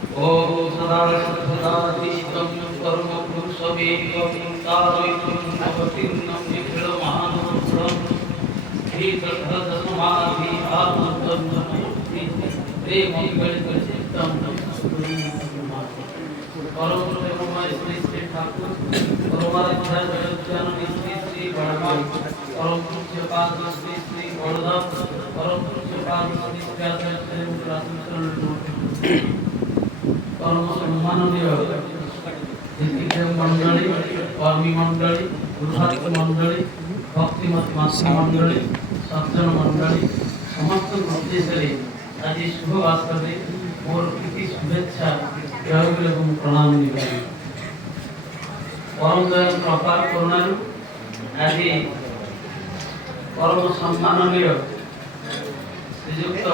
ओम सदा सदा तीर्थम परम पुरुषमेकं तारयितुं भवतीर्नं निखिलमानवं श्रीतत्समाधि आत्मतत्त्वं प्रेमगणितचित्तं परम प्रेममय श्री श्री ठाकुर परमाराध्य जगज्ञानी श्री श्री बड़भाई परम पूज्यपाद श्री श्री बड़दास परम पूज्यपाद श्री श्री आचार्य रामचंद्र परम सम्माननीय शिक्षक मंडली कर्मी मंडली गुरुभक्त मंडली भक्तिमती माता मंडली सज्जन मंडली समस्त उद्देश्य आज शुभ भास्कर मोर प्रीति शुभेच्छा जय एवं प्रणाम निवेदन परम दयाल अपार करुणा आज परम सम्माननीय श्रीयुक्त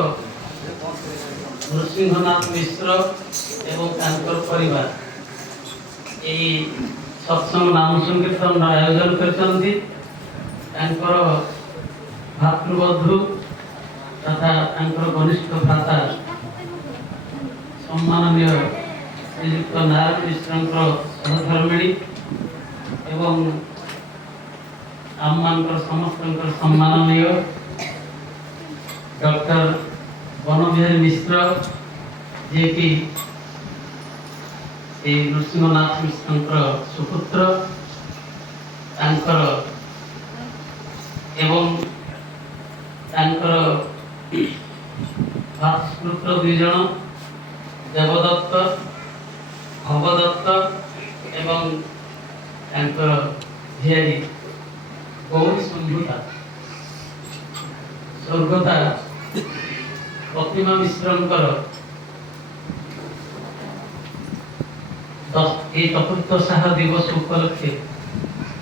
नृसिंहनाथ मिश्र एवं परिवार यही सत्संग नाम संकीर्तन आयोजन करते भातृबधू तथा घनिष्ठ भ्राता सम्माननीय श्रीयुक्त नारायण मिश्र सहधर्मिणी एवं आम समस्त सम्माननीय डॉक्टर बनबिहारी मिश्र जे कि नृसिंहनाथ मिश्र सुपुत्र एवं भातृपुत्र दुई जन देवदत्त भवदत्त एवं झियारी गौरी संभूता स्वर्गता प्रतिमा मिश्र चतुर्थ साह दिवस उपलक्षे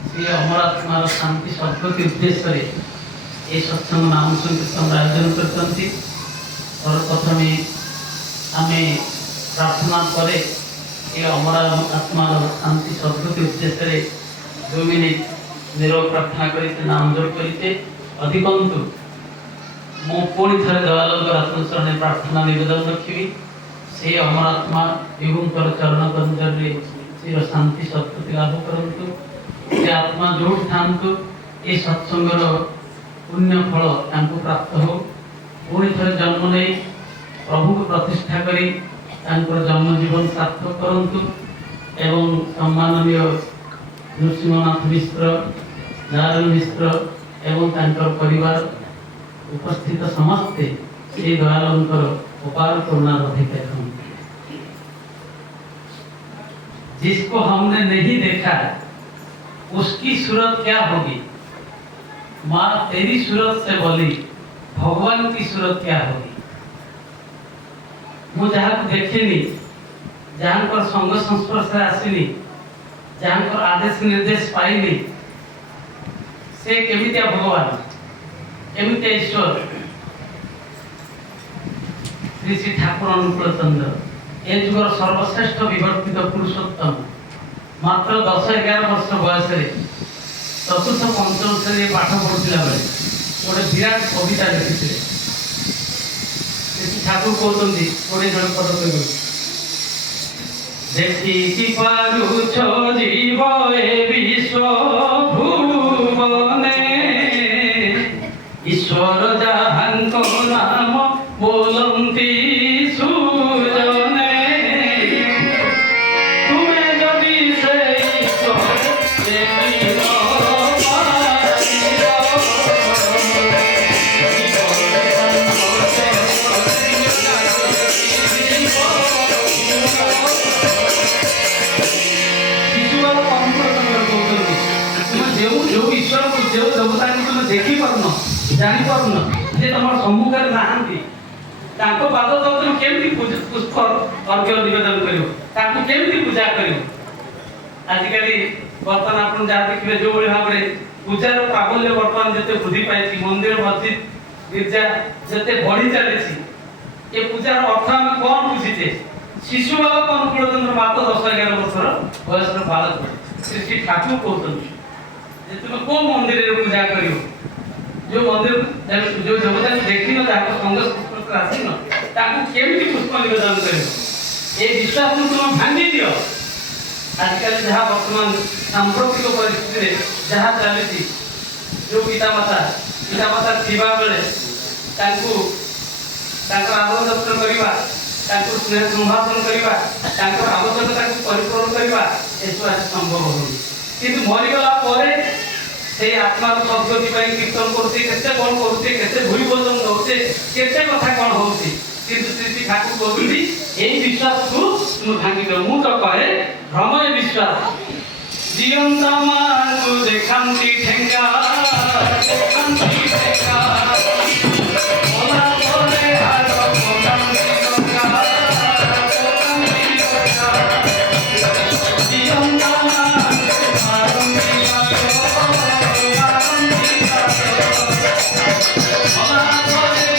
श्री अमरात्मार शांति सद्गति उद्देश्य ये सत्संग नाम संकीर्तन आयोजन करते प्रथम आम प्रार्थना पर ये अमरात्मार शांति सद्गति उद्देश्य 2 मिनिट निरव प्रार्थना करते नाम जोड़ करते अधिकंतु मो पुणी थे दयालंग आत्मचरण प्रार्थना निवेदन रखी से अमरात्मा विभुंकर चरण कंजरे चिर शांति सद्गति लाभ करंतु से आत्मा जो थांतु ये सत्संगर पुण्य फल तांको प्राप्त हो पुणी थे जन्म नहीं प्रभु को प्रतिष्ठा करी जन्म जीवन सार्थक करंतु एवं सम्माननीय नृसिंहनाथ मिश्र नारायण मिश्र एवं परिवार उपस्थित समस्ते श्री दयालंकर अपार करुणा अधिकारी हैं। जिसको हमने नहीं देखा उसकी सूरत क्या होगी, माँ तेरी सूरत से बोली भगवान की सूरत क्या होगी। मु जहाँ को देखिनी जहाँ पर संग संस्पर्श आसनी जहाँ पर आदेश निर्देश पाइनी से केमितिया भगवान केमितिया ईश्वर श्री श्री ठाकुर अनुकूल चंद्र ए जुगर सर्वश्रेष्ठ विवर्तित पुरुषोत्तम मात्र 10-11 वर्ष बयस चतुर्थ पंचम श्रेणी पाठ पढ़ुला बेले गोटे विराट कविता लिखी ठाकुर कहते गोटे जन पद कह देखी पारुछ जीव ए विश्व भुवने ईश्वर जहांको नाम बोलंती सुजने तुम्हें जदि से ईश्वर जो ईश्वर को जो देवता तुम देखी पारन जानी पारन जे तुम सम्मुख नहांती ताको पाद तो तुम केमती पुष्प अर्घ्य निवेदन करियो ताको केमती पूजा करियो आजिकली बर्तमान आपण जा देखिबे जो बळी भाबरे पूजार प्राबल्य वर्तमान जते वृद्धि पाइछि मंदिर मस्जिद गिरजा जते बढ़ी चलेछि ए पूजार अर्थ हम कोन बुझिछे शिशु बालक अनुकूल चंद्र मात्र 10-11 वर्षर बयसर बालक श्री श्री ठाकुर कहते जे तुम को मंदिर रे पूजा करियो जो मंदिर जो देवता देखि न ताको संग संस्पर्श आसी न ताको केमिति पुष्प निवेदन करियो ए विश्वास को तुम भांगी दियो आजकल जहाँ वर्तमान सांप्रतिक परिस्थिति जहाँ चलती जो पितामाता थिबा बेले आदर जत्न करवा स्नेह संभाषण करवा आवश्यकता को परिपूर्ण करवा एसବୁ आज संभव हो किंतु मरीगला से आत्मार सद्गति कीर्तन करते केते कौन करते केते भूरी भोजन दौते केते कथा कौन होती किंतु श्री ठाकुर कहते यही विश्वास को तुम भांगी दो मु तो कहे भ्रमय विश्वास जीवंता मानु देखांती ठेंगा देखांती ठेंगा ओला बोले हाथ पोतांती लोका पोतांती लोका जीवंता मानु मारुंती मारुंती ओला बोले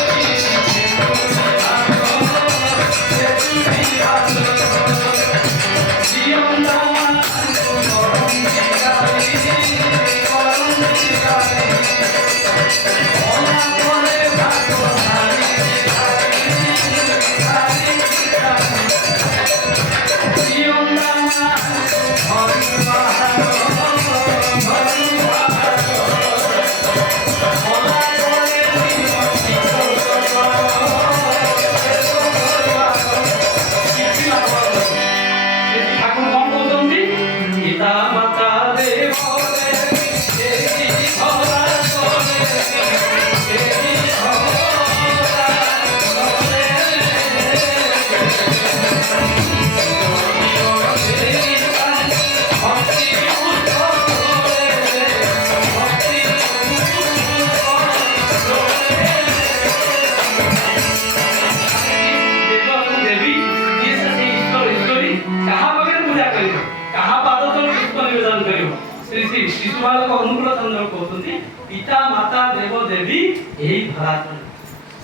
शिशुपाल अनुकूल चंद्र कहते पिता माता देव देवी यही धरातल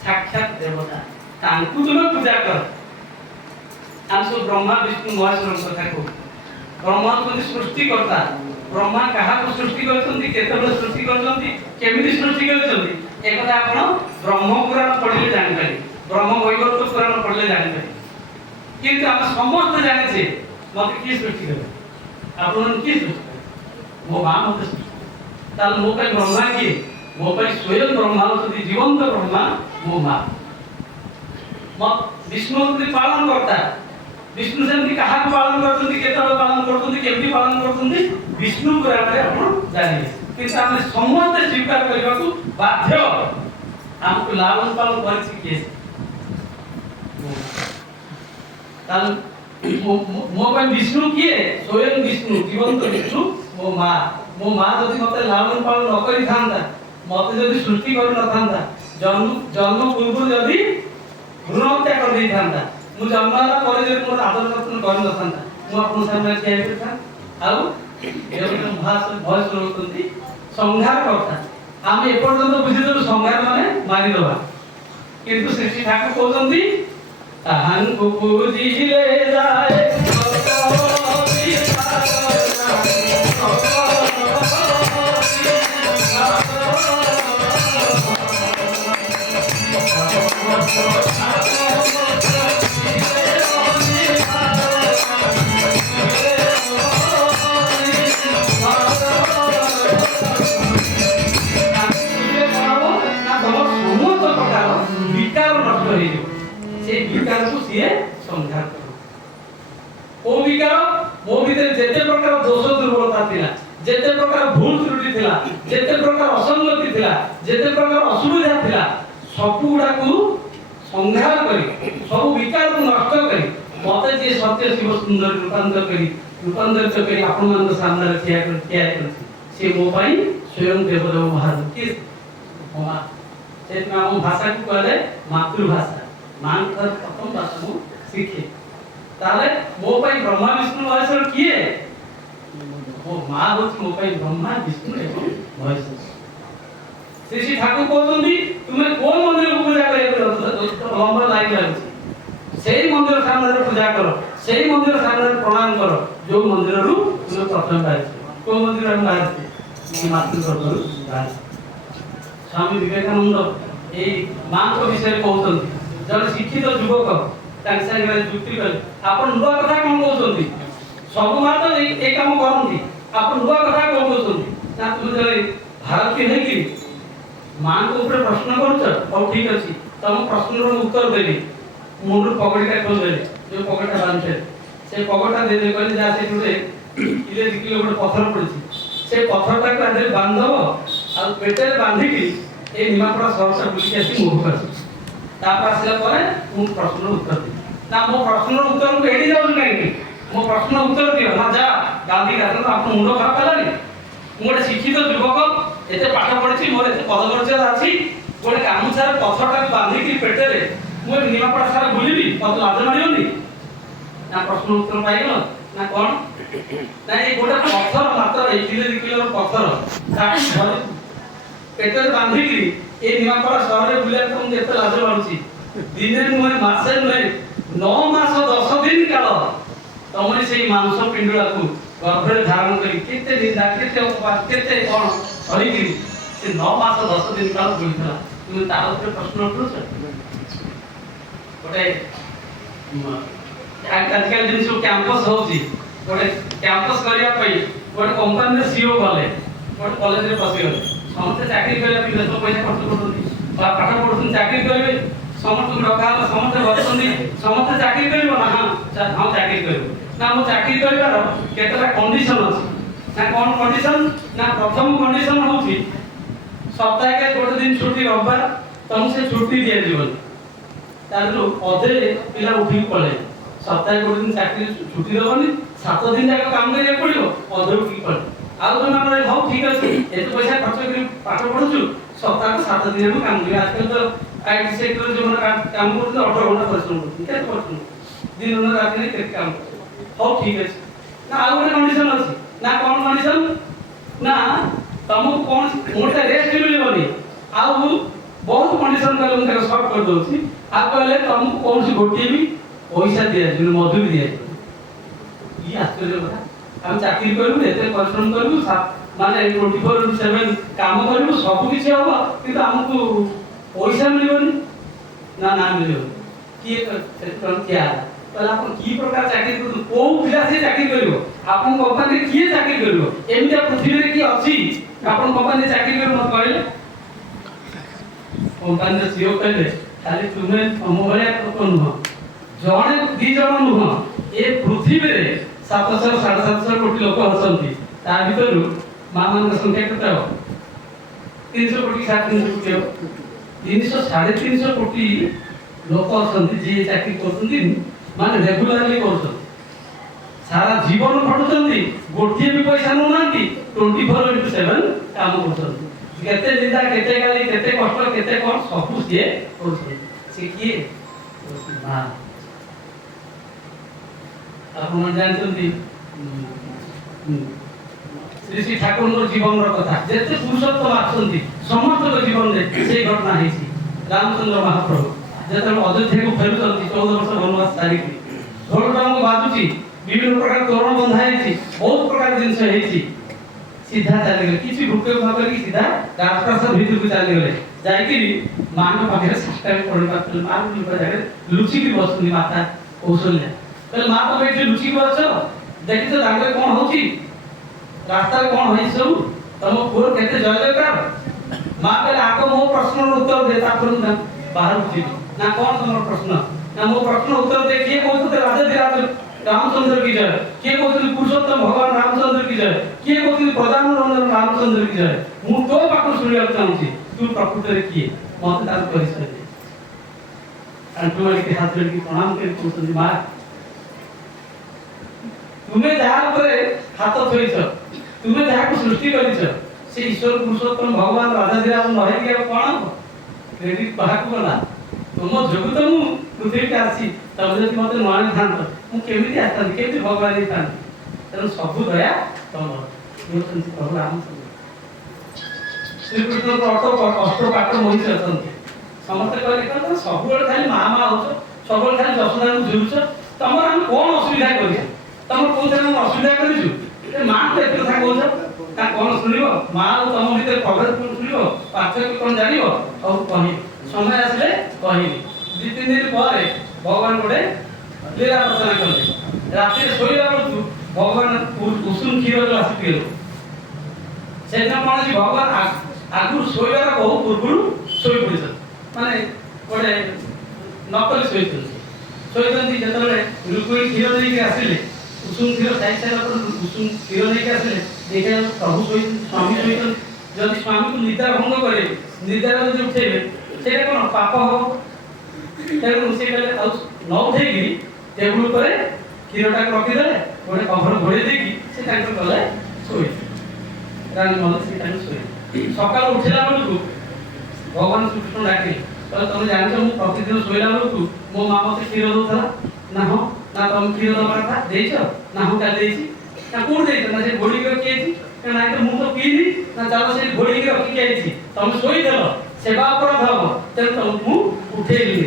साक्षात देवता तांकु तुम पूजा कर हम सब ब्रह्मा विष्णु महेश्वर कथा को ब्रह्मा को सृष्टि करता ब्रह्मा कहा को सृष्टि करछंती केतबे सृष्टि करछंती केमिति सृष्टि करछंती एक कथा आपण ब्रह्म पुराण पढ़ले जानि पारि ब्रह्म वैवर्त पुराण पढ़ले जानि पारि किंतु हम समस्त जाने छे मते की सृष्टि करे आपण की सृष्टि मो मां मत ताल मो पे ब्रह्मा की मो पे स्वयं ब्रह्मा होती जीवंत ब्रह्मा मो मां मत विष्णु होती पालन करता विष्णु सेमती कहा को पालन करछंती केतबे पालन करछंती केमती पालन करछंती विष्णु पुराण रे आपण जानिले किंतु हम समस्त स्वीकार करबा को बाध्य हमको लालन पालन करछि के ताल मो पे विष्णु किए स्वयं विष्णु जीवंत विष्णु मो मां जदि मते लालन पालन न करि थांदा मते जदि सृष्टि कर न थांदा जन्म पूर्व जदि भ्रूणहत्या कर दै थांदा मु जन्मला पर जदि मोर आदर जतन कर न थांदा मु आपन सामने ठिया हेइ था आउ एवं भय सुरतंती संहार करता हम ए पर्यंत बुझि दो संहार माने मारि दबा किंतु श्री ठाकुर कहउतंती ताहन को पूजिले जाए विकार को सीए संहार करो ओ विकार मो भीतर जेते प्रकार दोष दुर्बलता थिला जेते प्रकार भूल त्रुटि थिला जेते प्रकार असंगति थिला जेते प्रकार असुविधा थिला सब गुडा को संहार करी सब विकार को नष्ट करी मते जे सत्य शिव सुंदर रूपांतरित करी आपन मन सामने ठिया कर से मो पाई स्वयं देवदेव महाराज के मां से नाम भाषा को कहले मातृभाषा मान कर प्रथम भाषा को सीखे ताले मो पाई ब्रह्मा विष्णु महेश्वर किए वो मां होती मो पाई ब्रह्मा विष्णु एवं महेश्वर श्री ठाकुर कहतोंदी तुमे कोन मंदिर को पूजा करे लंबा लाइन लागछ सेही मंदिर सामने पूजा करो सेही मंदिर सामने प्रणाम करो जो मंदिर रु तुमे प्रथम बाहिर को मंदिर हम बाहिर मातृ करू स्वामी विवेकानंद ए मां को विषय कहतोंदी जन शिक्षित युवक ତାଙ୍କ ସାଙ୍ଗରେ ଯୁକ୍ତି କଲେ ଆପଣ ନୂଆ କଥା କଣ କହୁଛନ୍ତି ସବୁ ମା ତ ଏ କାମ କରନ୍ତି ଆପଣ ନୂଆ କଥା କଣ କହୁଛନ୍ତି ନା ତୁମେ ଜଣେ ଭାରତୀୟ ହେଇକି ମାଙ୍କ ଉପରେ ପ୍ରଶ୍ନ କରୁଛ ହଉ ଠିକ ଅଛି ତମ ପ୍ରଶ୍ନର ଉତ୍ତର ଦେବି ମୁଣ୍ଡରୁ ପଗଡ଼ିଟା ଖୋଲିଦେଲେ ଯୋଉ ପଗଡ଼ଟା ବାନ୍ଧିଥିଲେ ସେ ପଗଡ଼ଟା ଦେଇଦେଲେ କହିଲେ ଯାହା ସେଠି ଗୋଟେ କିଲେ 2 କିଲୋ ଗୋଟେ ପଥର ପଡ଼ିଛି ସେ ପଥରଟାକୁ ଆଦେହରେ ବାନ୍ଧିଦେବ ଆଉ ପେଟରେ ବାନ୍ଧିକି ଏ ନିମାପଡ଼ା ସହରଟା ବୁଲିକି ଆସି ମୁହଁକୁ ଆସି ତାପରେ ଆସିଲା ପରେ ମୁଁ ପ୍ରଶ୍ନର ଉତ୍ତର ଦେବି ନା ମୋ ପ୍ରଶ୍ନର ଉତ୍ତରକୁ ଏଡି ଯାଉଛୁ କାହିଁକି ମୋ ପ୍ରଶ୍ନ ଉତ୍ତର ଦିଅ ନା ଯା ଗାନ୍ଧିକି ଆସନ୍ତୁ ଆପଣ ମୁଣ୍ଡ ଖରାପ ହେଲାନି ମୁଁ ଗୋଟେ ଶିକ୍ଷିତ ଯୁବକ ଏତେ ପାଠ ପଢିଛି ମୋର ଏତେ ପଦମର୍ଯ୍ୟାଦା ଅଛି ଗୋଟେ ଗାମୁଛାରେ ପଥରଟାକୁ ବାନ୍ଧିକି ପେଟରେ ମୁଁ ନିମାପଡ଼ା ସାରା ବୁଲିବି ମତେ ଲାଜ ମାଡ଼ିବନି ନା ପ୍ରଶ୍ନ ଉତ୍ତର ପାଇଗଲ ନା କଣ ନା ଏ ଗୋଟେ ପଥର ମାତ୍ର 1 କିଲୋ 2 କିଲୋର ପଥର ତାକୁ ପେଟରେ ବାନ୍ଧିକି ଏ ନିମାପଡ଼ା ସହରରେ ବୁଲିବାକୁ ତମକୁ ଏତେ ଲାଜ ମାଡୁଛି ଦିନେ ନୁହେଁ ମାସେ ନୁହେଁ 9 ମାସ 10 ଦିନ କାଳ ତମରି ସେଇ ମାଂସ ପିଣ୍ଡୁଳାକୁ ଗର୍ଭରେ ଧାରଣ କରି କେତେ ନିନ୍ଦା କେତେ ଉପବାସ କେତେ କଣ ସହିକି ସେ 9 ମାସ 10 ଦିନ କାଳ ବୁଲିଥିଲା ତୁମେ ତା ଉପରେ ପ୍ରଶ୍ନ ଉଠୁଛ ଗୋଟେ ଆଜିକାଲି ଜିନିଷ କ୍ୟାମ୍ପସ ହଉଛି ଗୋଟେ କ୍ୟାମ୍ପସ କରିବା ପାଇଁ ଗୋଟେ କମ୍ପାନୀର ସିଓ ଗଲେ ଗୋଟେ କଲେଜରେ ପଶିଗଲେ ସମସ୍ତେ ଚାକିରି କରିବା ପାଇଁ ଦେଶ ପଇସା ଖର୍ଚ୍ଚ କରୁଛନ୍ତି ବା ପାଠ ପଢୁଛନ୍ତି ଚାକିରି କରିବେ ସମସ୍ତଙ୍କୁ ଡକା ହେଲା ସମସ୍ତେ ବସୁଛନ୍ତି ସମସ୍ତେ ଚାକିରି କରିବ ନା ହଁ ଚାକିରି କରିବ ନା ମୁଁ ଚାକିରି କରିବାର କେତେଟା କଣ୍ଡିସନ ଅଛି ନା କଣ କଣ୍ଡିସନ ନା ପ୍ରଥମ କଣ୍ଡିସନ ହଉଛି ସପ୍ତାହକେ ଗୋଟେ ଦିନ ଛୁଟି ରବିବାର ତମକୁ ସେ ଛୁଟି ଦିଆଯିବନି ତାରୁ ଅଧେ ପିଲା ଉଠିକି ପଳେଇବେ ସପ୍ତାହେ ଗୋଟେ ଦିନ ଚାକିରି ଛୁଟି ଦେବନି 7 ଦିନ ଯାକ କାମ କରିବାକୁ ପଡିବ ଅଧେ ଉଠିକି ପଳେଇବେ ଆଉ ତମେ ଆମର ହଉ ଠିକ ଅଛି ଏତେ ପଇସା ଖର୍ଚ୍ଚ କରି ପାଠ ପଢୁଛୁ ସପ୍ତାହକୁ 7 ଦିନ କାମ କରିବେ ଆଜକାଲ ତ ଆଇଟି ସେକ୍ଟରରେ ଯୋଉମାନେ କାମ କରୁଛନ୍ତି 18 ଘଣ୍ଟା ପରିଶ୍ରମ କରୁଛନ୍ତି କେତେ ପରିଶ୍ରମ ଦିନ ରାତି ନେଇ କେତେ କାମ ହଉ ଠିକ ଅଛି ନା ଆଉ ଗୋଟେ କଣ୍ଡିସନ ଅଛି ନା କଣ କଣ୍ଡିସନ ନା ତମକୁ କଣ ଗୋଟେ ରେଷ୍ଟ ମିଳିବନି ଆଉ ବହୁତ କଣ୍ଡିସନ କଲେ ମୁଁ ତାକୁ ସର୍ଟ କରିଦଉଛି ଆଉ କହିଲେ ତମକୁ କୌଣସି ଗୋଟିଏ ବି ପଇସା ଦିଆଯିବନି ମଜୁରୀ ଦିଆଯିବନି ଇଏ ଆଶ୍ଚର୍ଯ୍ୟ କଥା ଆମେ ଚାକିରି କରିବୁ ଏତେ ପରିଶ୍ରମ କରିବୁ ମାନେ 24/7 କାମ କରିବୁ ସବୁ କିଛି ହବ କିନ୍ତୁ ଆମକୁ ପଇସା ମିଳିବନି ନା ନା ମିଳିବନି କିଏ କିଏ ଆପଣ କି ପ୍ରକାର ଚାକିରି କରୁଛନ୍ତି କୋଉ ପିଲା ସେ ଚାକିରି କରିବ ଆପଣ କମ୍ପାନୀରେ କିଏ ଚାକିରି କରିବ ଏମିତିଆ ପୃଥିବୀରେ କିଏ ଅଛି ଆପଣ କମ୍ପାନୀରେ ଚାକିରି କରିବ ମତେ କହିଲେ କମ୍ପାନୀର ସିଓ କହିଲେ ଖାଲି ତୁମେ ତମ ଭଳିଆ ଲୋକ ନୁହଁ ଜଣେ 2 ଜଣ ନୁହଁ ଏ ପୃଥିବୀରେ 700 750 କୋଟି ଲୋକ ଅଛନ୍ତି ତା ଭିତରୁ ମା ମାନଙ୍କ ସଂଖ୍ୟା କେତେ ହବ 300 କୋଟି 350 କୋଟି ହବ 300 350 କୋଟି ଲୋକ ଅଛନ୍ତି ଯିଏ ଚାକିରି କରୁଛନ୍ତି ମାନେ ରେଗୁଲାରଲି କରୁଛନ୍ତି ସାରା ଜୀବନ ଖଟୁଛନ୍ତି ଗୋଟିଏ ବି ପଇସା ନଉନାହାନ୍ତି 24/7 କାମ କରୁଛନ୍ତି କେତେ ନିନ୍ଦା କେତେ ଗାଳି କେତେ କଷ୍ଟ କେତେ କଣ ସବୁ ସିଏ କରୁଛନ୍ତି ସେ କିଏ ମା ଆପଣ ଜାଣିଛନ୍ତି ଶ୍ରୀ ଶ୍ରୀ ଠାକୁରଙ୍କ ଜୀବନର କଥା ଯେତେ ପୁରୁଷୋତ୍ତମ ଆସନ୍ତି ସମସ୍ତଙ୍କ ଜୀବନରେ ସେଇ ଘଟଣା ହେଇଛି ରାମଚନ୍ଦ୍ର ମହାପ୍ରଭୁ ଯେତେବେଳେ ଅଯୋଧ୍ୟାକୁ ଫେରୁଛନ୍ତି 14 ବର୍ଷ ବନବାସ ସାରିକି ଢୋଲଟାଙ୍କୁ ବାଜୁଛି ବିଭିନ୍ନ ପ୍ରକାର ତୋରଣ ବନ୍ଧା ହେଇଛି ବହୁତ ପ୍ରକାର ଜିନିଷ ହେଇଛି ସିଧା ଚାଲିଗଲେ କିଛି ଭୂକେ ଭାବରେ ସିଧା ରାଜପ୍ରାସାଦ ଭିତରକୁ ଚାଲିଗଲେ ଯାଇକି ମାଙ୍କ ପାଖରେ ସାଷ୍ଟାଙ୍ଗେ ପଡି ପାରୁଥିଲେ ମା ଜାଗାରେ ଲୁଚିକି ବସୁଛନ୍ତି ମାତା କୌଶଲ୍ୟା କହିଲେ ମା ତମେ ଏଠି ଲୁଚିକି ବସ ଦେଖିଛ ତାଙ୍କର କଣ ହଉଛି ରାସ୍ତାରେ କଣ ହେଇଛି ସବୁ ତମ ପୁଅ କେତେ ଜୟ ଜୟକାର ମା କହିଲେ ଆଗ ମୋ ପ୍ରଶ୍ନର ଉତ୍ତର ଦେ ତାପରେ ମୁଁ ବାହାରକୁ ଯିବି ନା କଣ ତମର ପ୍ରଶ୍ନ ନା ମୋ ପ୍ରଶ୍ନ ଉତ୍ତର ଦେ କିଏ କହୁଛନ୍ତି ରାଜାଧିରାଜ रामचंद्र की जय किए कहते पुरुषोत्तम भगवान रामचंद्र की जय किए कहते प्रधानमंत्री रामचंद्र की जय मु तो पाखु सुनिया चाहूची तू प्रकृत रे किए मते तार परिचय दे अंतुवाली के हाथ जोड़ी प्रणाम कर कहते मां तुम्हें जहाँ ऊपर हाथ थोइछ तुम्हें जहाँ को सृष्टि करिछ से ईश्वर पुरुषोत्तम भगवान राजाधिराज नहे कि कोन क्रेडिट बाहाकु गला तुम जोगु तो मु पृथ्वी के आसी तब जति मते नआने थांत मु केमिति आस्ता केमिति भगवान ही थांत तेन सब दया तमर यो संति प्रभु रामचंद्र श्री कृष्ण को अष्ट पाठ मोहित अछंती समस्त कहले कि सब बेले खाली मा मा होछ सब बेले खाली जसना को जुरुछ तमर हम कोन असुविधा करिछ तमर कोन तरह असुविधा करिछु ए मा तो एत कथा कहछ ता कोन सुनिबो मा और तम भीतर प्रभेद कोन सुनिबो पार्थक्य कोन जानिबो और कहि समय आसले कहि 2-3 दिन पर भगवान गोटे लीला रचना कले राति शोला बेलू भगवान उषुम क्षीर ग्लास पील से कौन जी भगवान आगुरी शोबार बहु पूर्व शोई पड़ माने गोटे नकली शोती जो रुक्मिणी क्षीर लेकिन आसिले उषुम क्षीर खाई सारा उषुम क्षीर लेकिन आसिले देखा प्रभु शोई स्वामी शोई जब स्वामी को निद्रा भंग करे निद्रा जो उठेबे से कौन पाप हो तेणु से न उठे टेबुल पर क्षीरटा रखीदे गोटे कभर घोड़े देकी से गले शोई रानी मन से शोई सका उठला बेलू भगवान श्रीकृष्ण डाकिले तुम जान प्रतिदिन शोला बेलू मो माँ मत क्षीर दौला ना हाँ ना तुम क्षीर दबा था देच ना हाँ कल ना कौन दे ना से घोड़ी रखी ना तो मुझे पीनी ना चलो से घोड़ी रखी आई तुम शोदेल सेवा अपराध हम तेणु तुमको उठेली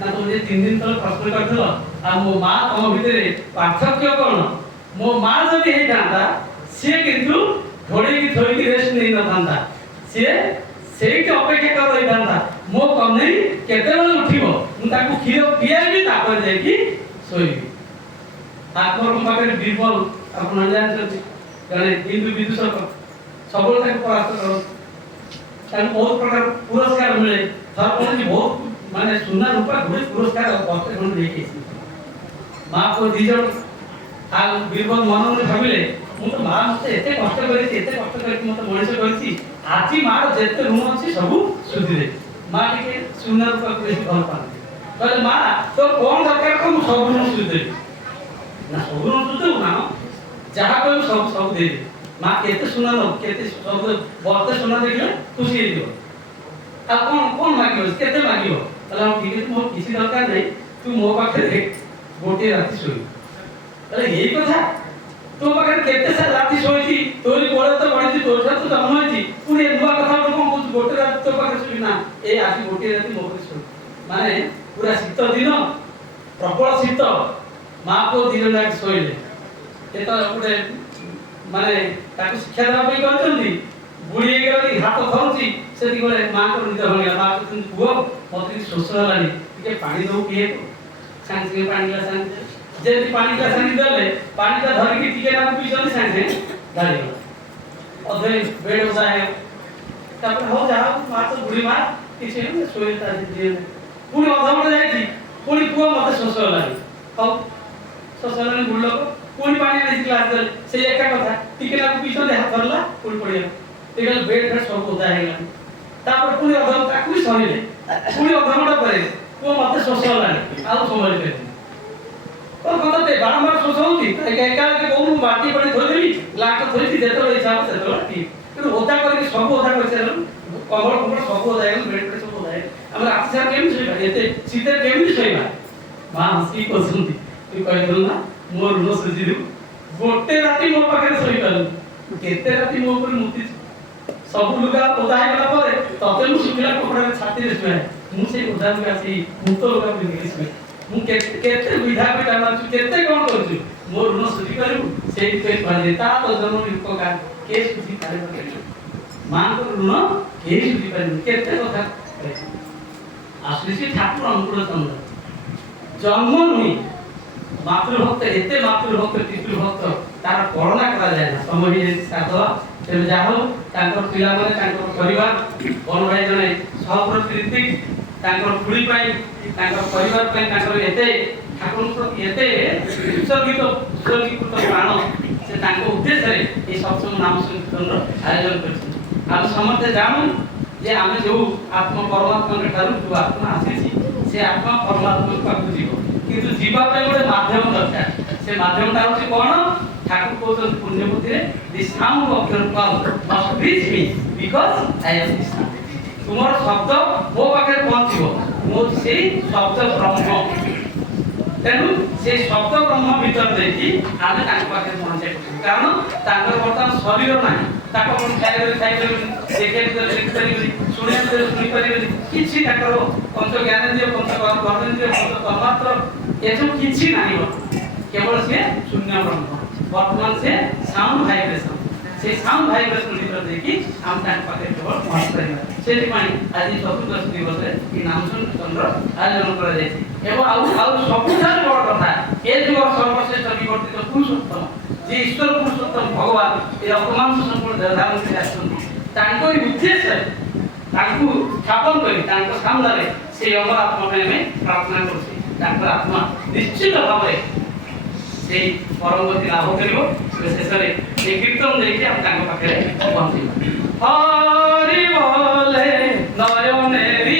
ना तुम 3 दिन तक प्रश्न कर मो माँ तुम भितर पार्थक्य कौन मो माँ जब होता सी किंतु घोड़े की थोड़ी रेस्ट नहीं ना सी से अपेक्षा कर रही था मो कन्हई केते उठिब मुझे क्षीर पीआबी जाकि शोबी आत्मर पाखे बीरबल आप जानते जड़े हिंदू विदूषक सब परास्त कर बहुत प्रकार पुरस्कार मिले थर कौन बहुत माने सुना रूपा घोड़े पुरस्कार बस्ते खंड देखी माँ को दिज बीरबल मन मन भाविले मुझे माँ मत एत कष्ट कर मत मनीष कर आज माँ जिते ऋण अच्छी सब सुधीदे माँ टे सुना रूपा को बेस भल पाते कहले माँ तो कौन दरकार को सब ऋण सुधीदेवी ना सब ऋण सुधेबू ना जहाँ कह सब सब दे माँ केते सुना न केते सब बस्ते सुना देखले खुशी हो कौन कौन मांग केते मांग ठीक है मोर किसी दरकार नहीं तू मो पाखे गोटे राति शोई यही कथा तो पाखे केते सा राति शोई तोरी कोले तो बड़ी तोर साथ तो जन्म होई पुणी नुआ कथा कौन कहू गोटे राति तो पाखे शोई ना ए आज गोटे राति मो पाखे शोई माने पूरा शीत दिन प्रबल शीत माँ को दिन जाक शोइले तो गोटे माने ताको शिक्षा देवा करछन्ती बुढ़ी गली हाथ थरुची से बेले माँ को निद भांगा माँ को पुओ मत शोष होलानी टे पानी दो पीए सांगे सांगे पानी ग्लास जे पानी ग्लास देले पानीटा धरिकी टिके ना पीछे सांगे गाड़ी अधे बेड उठाए तापर हो जा माँ तो बुढ़ी माँ किसी शोता पुणी अधमटे जाइए पुणी पुओ मत शोष होलानी हो शोष होलानी बुढ़ लोक पुणी पानी नहीं ग्लास दे से एका कथा टिके ना पीछे हाथ धरला पुणी पड़िया देखल बेड फेड सब उदा हेला तापर पुणी अधम ताकू सहीले पुणी अधमटा परे को मते शोष होलानी आ संभाल पे और कथा ते बारंबार शोष होती एका के को बाटी पड़े थोई देली लाट थोई थी जेतो इच्छा से तो ठीक तो होता करके सब होता कर से कमर कमर सब हो जाए बेड पे सब हो जाए हम रात से केम सोई भाई एते सीधे केम सोईबा मां हंसी को सुनती तू कह दल ना मोर ऋण सुझी दू गोटे राति मो पाखे सोई पालु केते राति मो ऊपर मुति सब लुगा ओदा हे गला परे तते मु सुखिला कपड़ा छाती रे सुए मु से ओदा लुगा से मुक्त लुगा पिंदी सुए मु केते विधा पे डाला केते कोन करछु मोर ऋण सुझी करू सेई पे पाले ता तो जन्म लिखो का के सुझी पाले मां को ऋण के सुझी पाले केते कथा असली से ठाकुर अनुकूल चंद्र जन्म नुई मातृभक्त एते मातृभक्त पितृभक्त तार करुणा करा जाय ना समय साधव तेज जाहो तांकर पिला माने तांकर परिवार बन भाई जने सहप्रकृति तांकर पुड़ी पाई तांकर परिवार पाई तांकर एते ठाकुर प्रति एते उत्सर्गित प्राण से तांको उद्देश्य रे ए सत्संग नाम संकीर्तन आयोजन करछि हम समस्त जानू जे आमे जो आत्मा परमात्मा के ठारू जो आत्मा आसीछि से आत्मा परमात्मा पाक जीव किंतु जीवा पे गोटे माध्यम दरकार से माध्यमटा होछि कोन ठाकुर कहते पुण्यपति रे this sound of your must reach me because I am this तुमर शब्द मो पाखे पहुंचो मो से शब्द ब्रह्म तेणु से शब्द ब्रह्म भीतर देखी आमे तांको पाखे पहुंचे कारण तांकर वर्तमान शरीर नाही ताको कोन खाइबे देखे देख परिबे सुने सुनि परिबे किछि ताकर पंच ज्ञानेन्द्रिय पंच कर्मेन्द्रिय पंच तन्मात्र एसब किछि नाही केवल से शून्य ब्रह्म वर्तमान से साउंड वाइब्रेशन से সেই ସାଉଣ୍ଡ ଭାଇବ୍ରେସନ ଭିତରେ ଦେଇକି ଆମେ ତାଙ୍କ ପାଖରେ କେବଳ ପହଞ୍ଚିପାରିବା। ସେଥିପାଇଁ ଆଜି ଚତୁର୍ଦ୍ଦଶୀ ଦିବସରେ ଏ ନାମ ସଂକୀର୍ତ୍ତନର ଆୟୋଜନ କରାଯାଇଛି। ଏବଂ ଆଉ ସବୁଠାରୁ ବଡ଼ କଥା, ଏ ଯୁଗର ସର୍ବଶ୍ରେଷ୍ଠ ବିବର୍ତ୍ତିତ ପୁରୁଷୋତ୍ତମ ଯିଏ ଈଶ୍ୱର ପୁରୁଷୋତ୍ତମ ଭଗବାନ ଏ ଅପମାଂସ ସମ୍ପୂର୍ଣ୍ଣ ଧାରଣ କରି ଆସିଛନ୍ତି, ତାଙ୍କରି ଉଦ୍ଦେଶ୍ୟରେ ତାଙ୍କୁ ସ୍ଥାପନ କରି ତାଙ୍କ ସାମ୍ନାରେ সেই ଅମର ଆତ୍ମା ପାଇଁ ଆମେ ପ୍ରାର୍ଥନା କରୁଛୁ। ତାଙ୍କର ଆତ୍ମା ନିଶ୍ଚିତ ଭାବରେ সেই ପରମଗତି ଲାଭ କରିବ। ଶେଷରେ এই କୀର୍ତ୍ତନ ଦେଇକି ଆମେ ତାଙ୍କ ପାଖରେ ପହଞ୍ଚିବା। ହରି ବୋଲେ ନୟନେରି